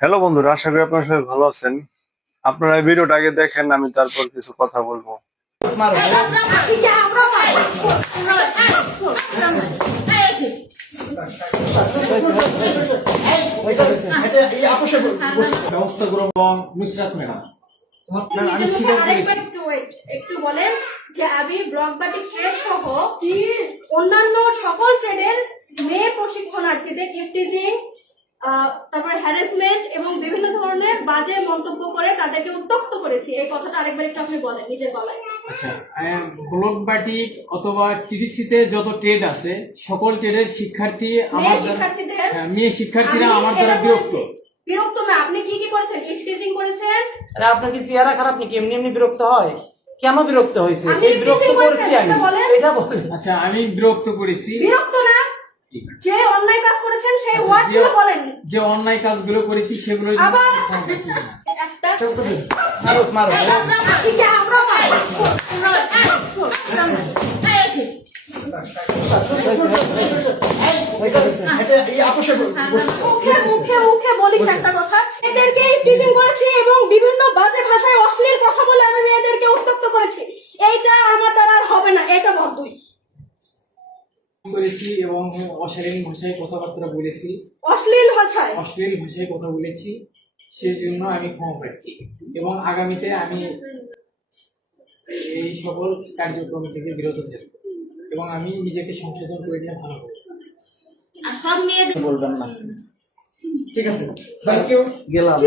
Hello বন্ধুরা, আশা করি আপনারা সবাই ভালো আছেন। আপনারা এই ভিডিওটা আগে দেখেন, আমি তারপর কিছু কথা বলবো। একটু বলেন যে আমি ব্লক বাটি ট্রেড সহ অন্যান্য সকল ট্রেডের মেয়ে প্রশিক্ষণার্থীদের ইফটিজিং, তারপরে হ্যারাসমেন্ট এবং বিভিন্ন ধরনের বাজে মন্তব্য করে তাদেরকে উত্ত্যক্ত করেছি। এই কথাটা আরেকবার একটু আপনি বলেন নিজের গলায়। আচ্ছা, ব্লক বাটিক অথবা টিডিসিতে যত ট্রেড আছে সকল ট্রেডের শিক্ষার্থী মেয়ে শিক্ষার্থীরা আমার দ্বারা বিরক্ত না। আপনি কি কি করেছেন? ইফটিজিং করেছেন। আরে আপনার কি চেহারা খারাপ নাকি? এমনি এমনি বিরক্ত হয়? কেন বিরক্ত হয়েছে? এই বিরক্ত করেছি আমি, এটা বলেন। আচ্ছা, আমি বিরক্ত করেছি। বিরক্ত না, যে অন্যায় কাজ করেছেন সেই ওয়ার্ডগুলো বলেন। যে অন্যায় কাজগুলো করেছি সেগুলো আবার একটা মারো ঠিক আছে, আমরা মুখে বলিস একটা কথা। এদেরকে ইফটিজিং করেছি এবং বিভিন্ন বাজে ভাষায় অশ্লীল কথা বলে আমি মেয়েদেরকে উত্ত্যক্ত করেছি। এইটা আমার দ্বারা আর হবে না। এটা বল তুই। করেছি এবং অশালীন ভাষায় কথাবার্তা বলেছি। অশ্লীল ভাষায় কথা বলেছি, সেই জন্য আমি ক্ষমা প্রার্থী এবং আগামীতে আমি এই সকল কার্যক্রম থেকে বিরত থাকব এবং আমি নিজেকে সংশোধন করে নিয়ে ভালো করব। আর সব মেয়েদের বলবেন না, ঠিক আছে? থ্যাংক ইউ, গেলাম।